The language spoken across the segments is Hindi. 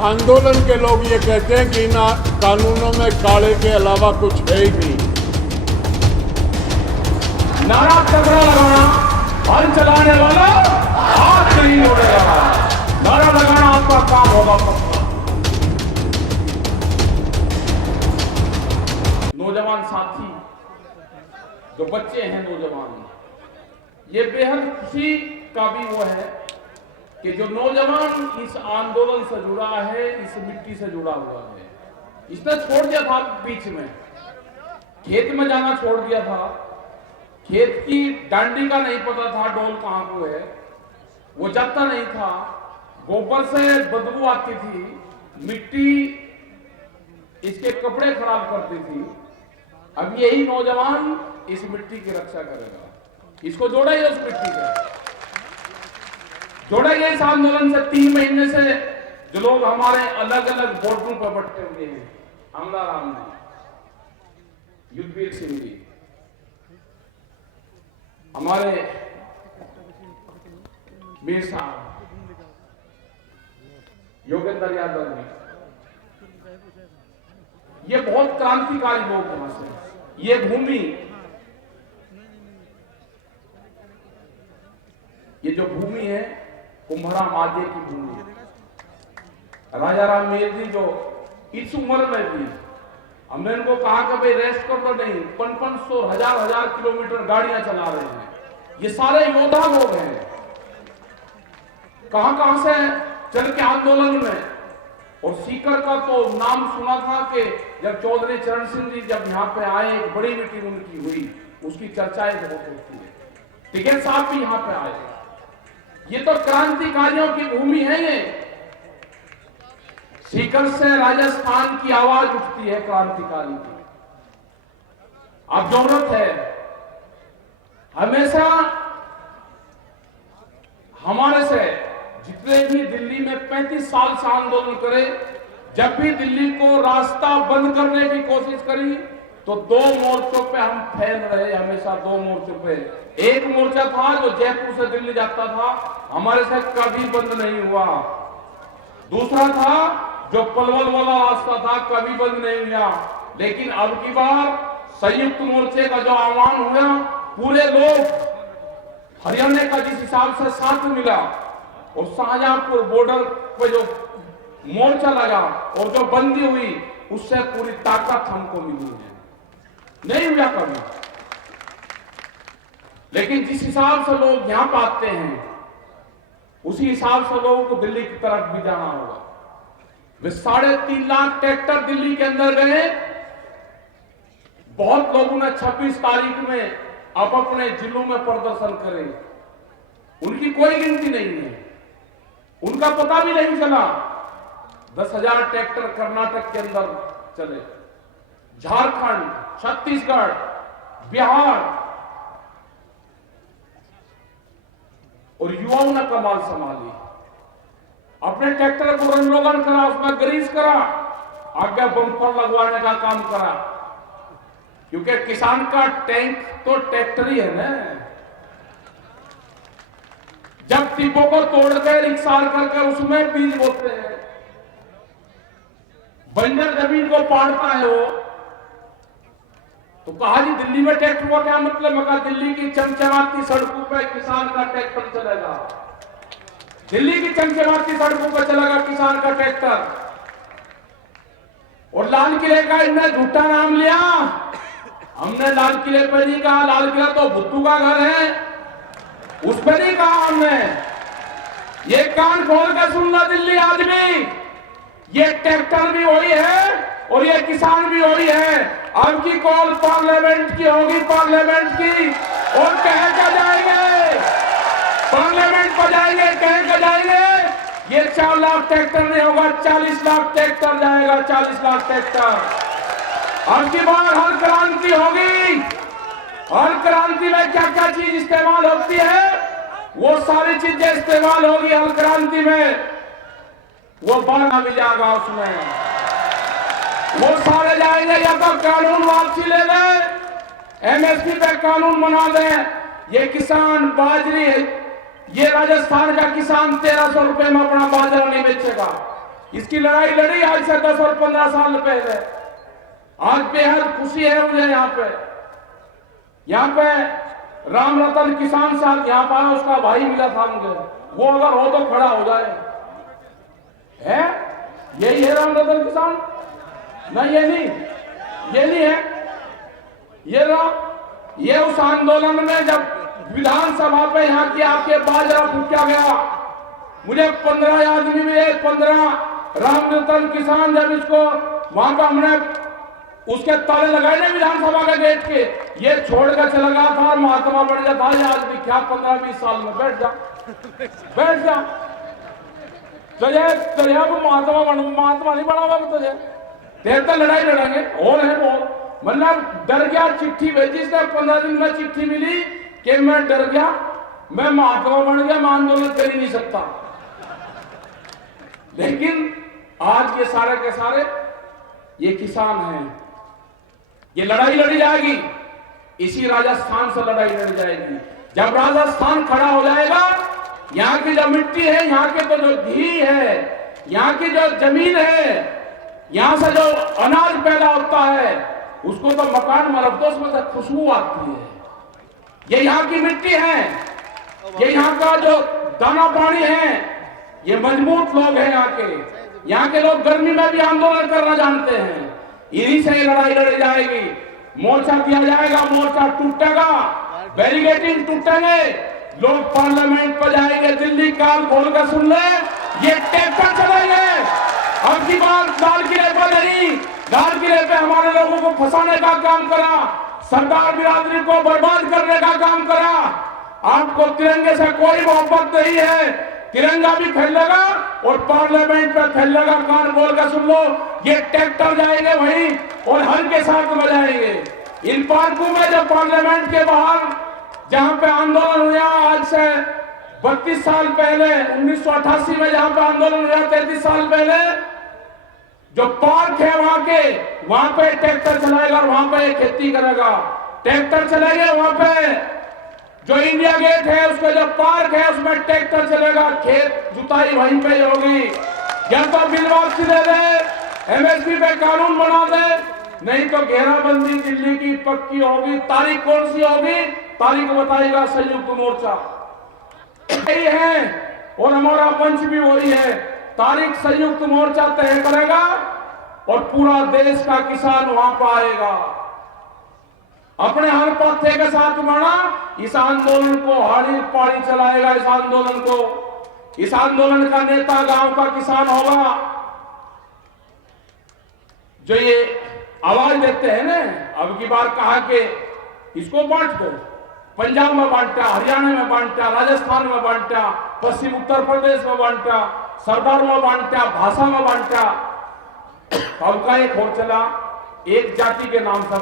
आंदोलन के लोग ये कहते हैं कि इन कानूनों में काले के अलावा कुछ है ही नहीं। नारा तगड़ा लगाना, हल चलाने वाला हाथ नहीं मोड़ेगा। नारा लगाना आपका काम होगा पक्का। नौजवान साथी, जो बच्चे हैं नौजवान, ये बेहद खुशी का भी वो है कि जो नौजवान इस आंदोलन से जुड़ा है, इस मिट्टी से जुड़ा हुआ है। इसने छोड़ दिया था बीच में, खेत में जाना छोड़ दिया था, खेत की डांडी का नहीं पता था डोल कहां को है, वो जाता नहीं था, गोबर से बदबू आती थी, मिट्टी इसके कपड़े खराब करती थी। अब यही नौजवान इस मिट्टी की रक्षा करेगा। इसको जोड़ा ही उस मिट्टी से, जोड़ा ये इस आंदोलन से। 3 महीने से जो लोग हमारे अलग अलग बॉर्डरों पर बटे हुए हैं, अमलाराम जी, युद्धवीर सिंह जी, हमारे मीर साहब, योगेंद्र यादव जी, ये बहुत क्रांतिकारी लोग वहां से। ये भूमि, ये जो भूमि है कुंभरा माजे की भूमि, राजा राम मीर जी जो इस उम्र में भी, हमने इनको कहा कि भाई रेस्ट कर लो, नहीं, 500 हजार किलोमीटर गाड़ियां चला रहे हैं। ये सारे योद्धा लोग हैं, कहां से चल के आंदोलन में। और सीकर का तो नाम सुना था कि जब चौधरी चरण सिंह जी जब यहाँ पे आए, एक बड़ी मीटिंग उनकी हुई, उसकी चर्चाएं बहुत होती है। टिकैत साहब भी यहाँ पे आए। ये तो क्रांतिकारियों की भूमि है। ये सीकर से राजस्थान की आवाज उठती है क्रांतिकारी की। अब जरूरत है हमेशा हमारे से जितने भी दिल्ली में 35 साल से आंदोलन करे, जब भी दिल्ली को रास्ता बंद करने की कोशिश करी तो 2 मोर्चों पे हम फैल रहे, हमेशा 2 मोर्चों पे। एक मोर्चा था जो जयपुर से दिल्ली जाता था, हमारे से कभी बंद नहीं हुआ। दूसरा था जो पलवल वाला रास्ता था, कभी बंद नहीं हुआ। लेकिन अब की बार संयुक्त मोर्चे का जो आह्वान हुआ, पूरे लोग हरियाणा का जिस हिसाब से साथ मिला और शाहजहांपुर बॉर्डर पे जो मोर्चा लगा और जो बंदी हुई, उससे पूरी ताकत हमको मिली है। नहीं हुआ कभी। लेकिन जिस हिसाब से लोग यहां पर आते हैं, उसी हिसाब से लोगों को दिल्ली की तरफ भी जाना होगा। वे 3.5 लाख ट्रैक्टर दिल्ली के अंदर गए। बहुत लोगों ने 26 तारीख में अब अपने जिलों में प्रदर्शन करे, उनकी कोई गिनती नहीं है, उनका पता भी नहीं चला। 10,000 ट्रैक्टर कर्नाटक के अंदर चले, झारखंड, छत्तीसगढ़, बिहार, और युवाओं ने कमाल संभाली। अपने ट्रैक्टर को रंगरोगन करा, उसमें ग्रीस करा, आगे बम्पर लगवाने का काम करा, क्योंकि किसान का टैंक तो ट्रैक्टर ही है ना। जब टिब्बों को तोड़ के रिक्सार करके उसमें बीज बोते हैं, बंजर जमीन को पाड़ता है वो, तो कहा जी दिल्ली में ट्रैक्टर का क्या मतलब? मगर दिल्ली की चमचमाती सड़कों पे किसान का ट्रैक्टर चलेगा, दिल्ली की चमचमाती सड़कों पर चलेगा किसान का ट्रैक्टर। और लाल किले का इन्हें झूठा नाम लिया। हमने लाल किले पर नहीं कहा, लाल किला तो भुट्टू का घर है, उस पर नहीं कहा हमने। ये कान खोल कर सुनना दिल्ली आदमी, ये ट्रैक्टर भी वही है और ये किसान भी वही है। अब की कॉल पार्लियामेंट की होगी, पार्लियामेंट की, और कह कर जाएंगे, पार्लियामेंट पर जाएंगे, कह कर जाएंगे। ये 4 लाख ट्रैक्टर नहीं होगा, 40 लाख ट्रैक्टर जाएगा, 40 लाख ट्रैक्टर। अब की बार हर क्रांति होगी। हर क्रांति में क्या क्या चीज इस्तेमाल होती है, वो सारी चीजें इस्तेमाल होगी हर क्रांति में। वो बाना भी जाएगा उसमें, वो सारे जाएंगे। या तो कानून वापसी ले लें, एमएसपी पे कानून बना दें। ये किसान बाजरी, ये राजस्थान का किसान 1300 रुपए में अपना बाजरा नहीं बेचेगा। इसकी लड़ाई लड़ी आज से 10 और 15 साल पहले। आज बेहद खुशी है मुझे यहाँ पे राम रतन किसान साहब यहाँ पर उसका भाई मिला था मुझे, वो अगर हो तो खड़ा हो जाए। है यही है राम रतन किसान? नहीं, ये नहीं है। ये उस आंदोलन में जब विधानसभा पे यहाँ की आपके बाजरा फूका गया, मुझे 15 आदमी मिले, 15 राम रतन किसान। जब इसको वहां पर हमने उसके ताले लगाए ना विधानसभा के गेट के, ये छोड़ कर चला गया था, महात्मा बन जाता। आज भी क्या 15-20 साल में बैठ जा तुझे महात्मा नहीं बनावा तुझे, तेरे तो लड़ाई लड़ेंगे और है वो। मतलब डर गया, चिट्ठी भेजी इसने, 15 दिन में चिट्ठी मिली कि मैं डर गया, मैं महात्मा बन गया, मैं आंदोलन कर ही नहीं सकता। लेकिन आज ये सारे के सारे ये किसान हैं। ये लड़ाई लड़ी जाएगी, इसी राजस्थान से लड़ाई लड़ी जाएगी। जब राजस्थान खड़ा हो जाएगा, यहाँ की जो मिट्टी है, यहाँ के तो जो घी है, यहाँ की जो जमीन है, यहाँ से जो अनाज पैदा होता है, उसको तो मकान में रख दो, उसमें से खुशबू आती है। ये यहाँ की मिट्टी है, ये यहाँ का जो दाना पानी है, ये मजबूत लोग हैं यहाँ के लोग गर्मी में भी आंदोलन करना जानते हैं। इन्हीं से लड़ाई लड़ी जाएगी। मोर्चा दिया जाएगा, मोर्चा टूटेगा, बैरिकेडिंग टूटेंगे, लोग पार्लियामेंट पर जाएंगे। दिल्ली कान खोल कर सुन ले, ये ट्रैक्टर चलेंगे। अब की बार लाल किले पर नहीं, लाल किले पे हमारे लोगों को फंसाने का काम करा, सरदार बिरादरी को बर्बाद करने का काम करा। आपको तिरंगे से कोई मोहब्बत नहीं है, तिरंगा भी फैलेगा और पार्लियामेंट पे फैलेगा। कान बोल कर सुन लो, ये ट्रैक्टर जाएंगे वहीं और हल के साथ बजाएंगे। इन पार्कों में जब पार्लियामेंट के बाहर जहां पे आंदोलन हुआ आज से 32 साल पहले, 1988 में जहां पे आंदोलन हुआ, 33 साल पहले, जो पार्क है वहां पे ट्रैक्टर चलाएगा और वहां पे खेती करेगा। ट्रैक्टर चलेंगे वहां पे, जो इंडिया गेट है उसका जो पार्क है उसमें ट्रैक्टर चलेगा, खेत जुताई वहीं पे होगी। या तो बिल वापसी दे दे, एमएसपी पे कानून बना दे, नहीं तो घेराबंदी दिल्ली की पक्की होगी। तारीख कौन सी होगी? तारीख बताएगा संयुक्त मोर्चा। यही है और हमारा मंच भी वही है। तारीख संयुक्त मोर्चा तय करेगा और पूरा देश का किसान वहां पर आएगा, अपने हर पत्थे के साथ माना इस आंदोलन को हाड़ी पाड़ी चलाएगा। इस आंदोलन का नेता गांव का किसान होगा। जो ये आवाज देते हैं ना, अब की बार कहा कि इसको बांट दो, पंजाब में बांटा, हरियाणा में बांटा, राजस्थान में बांटा, पश्चिम उत्तर प्रदेश में बांटा, सरदार में बांटा, भाषा में बांटा। अब का एक और चला, एक जाति के नाम से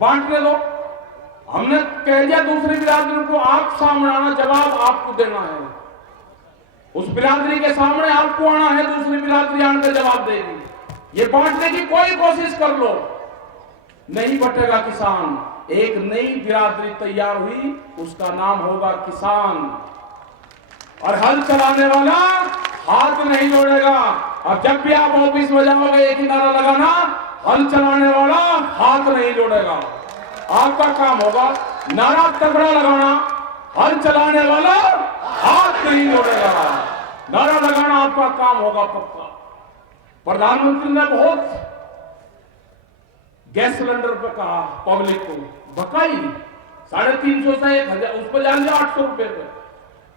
बांटने दो। हमने कह दिया दूसरी बिरादरी को, आप सामने आना, जवाब आपको देना है। उस बिरादरी के सामने आपको आना है, दूसरी बिरादरी आने जवाब देगी। ये बांटने की कोई कोशिश कर लो, नहीं बटेगा किसान। एक नई बिरादरी तैयार हुई, उसका नाम होगा किसान। और हल चलाने वाला हाथ नहीं जोड़ेगा। अब जब भी आप ऑफिस में जाओगे एक ही नारा लगाना, हल चलाने वाला हाथ नहीं जोड़ेगा। आपका काम होगा नारा तगड़ा लगाना, हल चलाने वाला हाथ नहीं जोड़ेगा। नारा लगाना आपका काम होगा पक्का। प्रधानमंत्री ने बहुत गैस सिलेंडर पे कहा, पब्लिक को भकाई 350 से 1000, उस पर जान 800 रुपए पे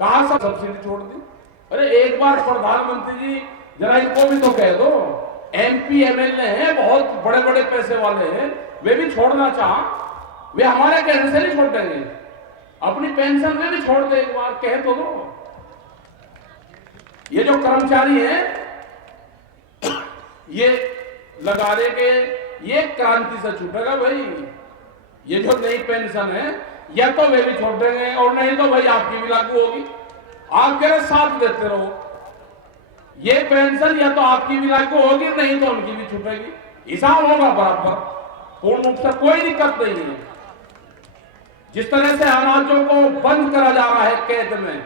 कहा सब सब्सिडी छोड़ दी। अरे एक बार प्रधानमंत्री जी जरा इनको भी तो कह दो, एमपी एमएलए हैं, बहुत बड़े बड़े पैसे वाले हैं, वे भी छोड़ना चाह, वे हमारे कहने से नहीं छोड़ देंगे, अपनी पेंशन में भी छोड़ दे, एक बार कह तो दो। ये जो कर्मचारी हैं ये लगा दे के ये क्रांति से छूटेगा भाई। ये जो नई पेंशन है या तो वे भी छोड़ देंगे और नहीं तो भाई आपकी भी लागू होगी। आप कह रहे साथ देते रहो, ये पेंशन या तो आपकी भी लागू होगी नहीं तो उनकी भी छूटेगी, हिसाब होगा बराबर, पूर्ण रूप से कोई दिक्कत नहीं है। जिस तरह से अनाजों को बंद करा जा रहा है कैद में,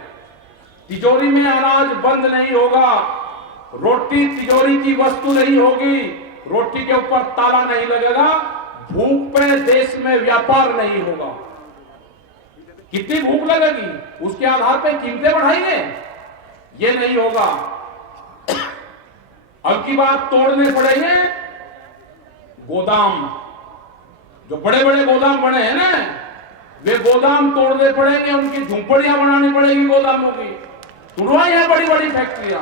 तिजोरी में अनाज बंद नहीं होगा, रोटी तिजोरी की वस्तु नहीं होगी, रोटी के ऊपर ताला नहीं लगेगा, भूख पे देश में व्यापार नहीं होगा। कितनी भूख लगेगी उसके आधार पे कीमतें बढ़ाएंगे, ये नहीं होगा। अब की बात तोड़ने पड़ेंगे गोदाम, जो बड़े बड़े गोदाम बने हैं ना, वे गोदाम तोड़ने पड़ेंगे, उनकी झुंपड़ियां बनानी पड़ेगी गोदामों की। तुड़वाई है बड़ी बड़ी फैक्ट्रियां,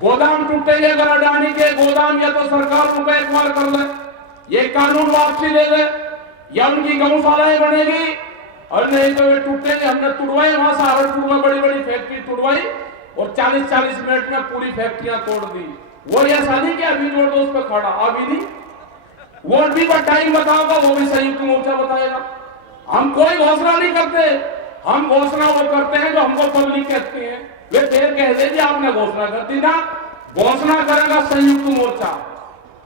गोदाम टूटेंगे अगर अडानी के गोदाम, या तो सरकार उनको एक्वायर कर ले, ये कानून वापसी ले ले, या उनकी गौशालाएं बनेगी, और नहीं तो वे टूटेंगे। हमने तुड़वाई वहां सहारनपुर में बड़ी बड़ी फैक्ट्री तुड़वाई और 40-40 मिनट में पूरी फैक्ट्रियां तोड़ दी। वो ऐसा नहीं कि अभी जोड़ दो उस पर खड़ा, अभी नहीं, वोट भी पर टाइम बताओगा, वो भी संयुक्त मोर्चा बताएगा। हम कोई घोषणा नहीं करते, हम घोषणा वो करते हैं जो हमको पब्लिक कहती है। वे फिर कह दे आपने घोषणा कर दी ना, घोषणा करेगा संयुक्त मोर्चा।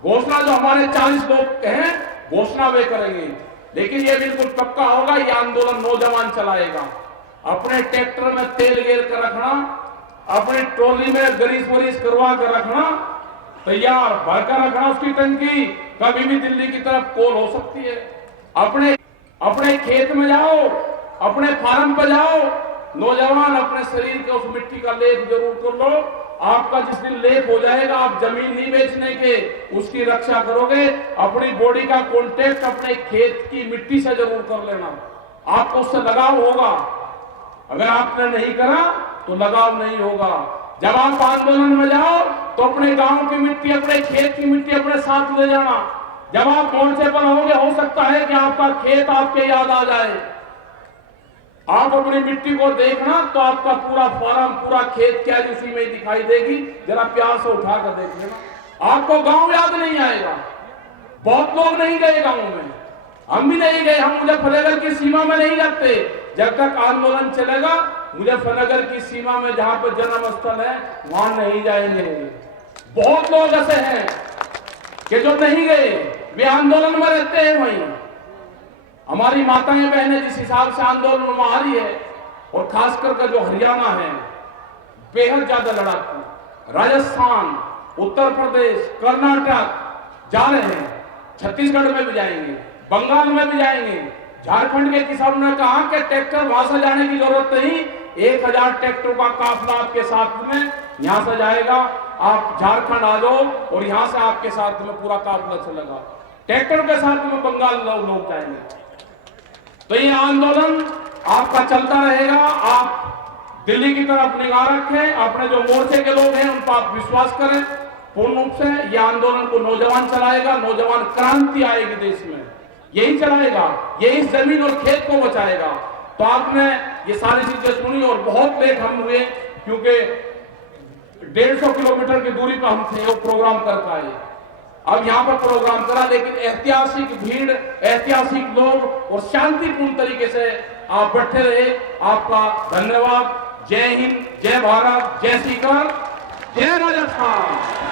घोषणा जो हमारे 40 लोग हैं, घोषणा वे करेंगे, लेकिन ये बिल्कुल पक्का होगा, ये आंदोलन नौजवान चलाएगा। अपने ट्रैक्टर में तेल गेर कर रखना, अपनी ट्रॉली में ग्रीस वरीस करवा कर रखना, तैयार भरकर रखना उसकी टंकी, कभी भी दिल्ली की तरफ कॉल हो सकती है। अपने खेत में जाओ, अपने फार्म पर जाओ, नौजवान अपने शरीर के उस मिट्टी का लेप जरूर कर लो। आपका जिस दिन लेप हो जाएगा, आप जमीन नहीं बेचने के, उसकी रक्षा करोगे। अपनी बॉडी का कांटेक्ट अपने खेत की मिट्टी से जरूर कर लेना, आपको उससे लगाव होगा। अगर आपने नहीं करा तो लगाव नहीं होगा। जब आप आंदोलन में जाओ तो अपने गांव की मिट्टी, अपने खेत की मिट्टी अपने साथ ले जाना। जब आप मोर्चे पर होंगे, हो सकता है कि आपका खेत आपके याद आ जाए। आप अपनी मिट्टी को देखना तो आपका पूरा फार्म, पूरा खेत क्या उसी में दिखाई देगी। जरा प्यार से उठा कर देख लेना, आपको गांव याद नहीं आएगा। बहुत लोग नहीं गए गांव में, हम भी नहीं गए। हम मुजफ्फरनगर की सीमा में नहीं जाते। जब तक आंदोलन चलेगा, मुजफ्फरनगर की सीमा में जहां पर जन्म स्थल है वहां नहीं जाएंगे। बहुत लोग ऐसे हैं कि जो नहीं गए, वे आंदोलन में रहते हैं वहीं। हमारी माताएं बहनें जिस हिसाब से आंदोलन में आ रही है, और खास करके जो हरियाणा है बेहद ज्यादा लड़ाकू, राजस्थान, उत्तर प्रदेश, कर्नाटक जा रहे हैं, छत्तीसगढ़ में भी जाएंगे, बंगाल में भी जाएंगे। झारखंड के किसानों ने कहा कि ट्रैक्टर वहां से जाने की जरूरत नहीं, 1000 ट्रैक्टर का काफिला आपके साथ में यहां से जाएगा। आप झारखंड आ जाओ और यहां से आपके साथ में पूरा काफिला चलेगा, ट्रैक्टर के साथ में बंगाल लोग जाएंगे। तो ये आंदोलन आपका चलता रहेगा। आप दिल्ली की तरफ निगाह रखें, अपने जो मोर्चे के लोग हैं उन पर आप विश्वास करें पूर्ण रूप से। ये आंदोलन को नौजवान चलाएगा, नौजवान क्रांति आएगी देश में, यही चलाएगा, यही जमीन और खेत को बचाएगा। तो आपने ये सारी चीजें सुनी और बहुत लेट हम हुए, क्योंकि 150 किलोमीटर की दूरी पर हम थे, वो प्रोग्राम कर पाए। अब यहाँ पर प्रोग्राम करा, लेकिन ऐतिहासिक भीड़, ऐतिहासिक लोग और शांतिपूर्ण तरीके से आप बैठे रहे। आपका धन्यवाद। जय हिंद, जय भारत, जय सीकर, जय राजस्थान।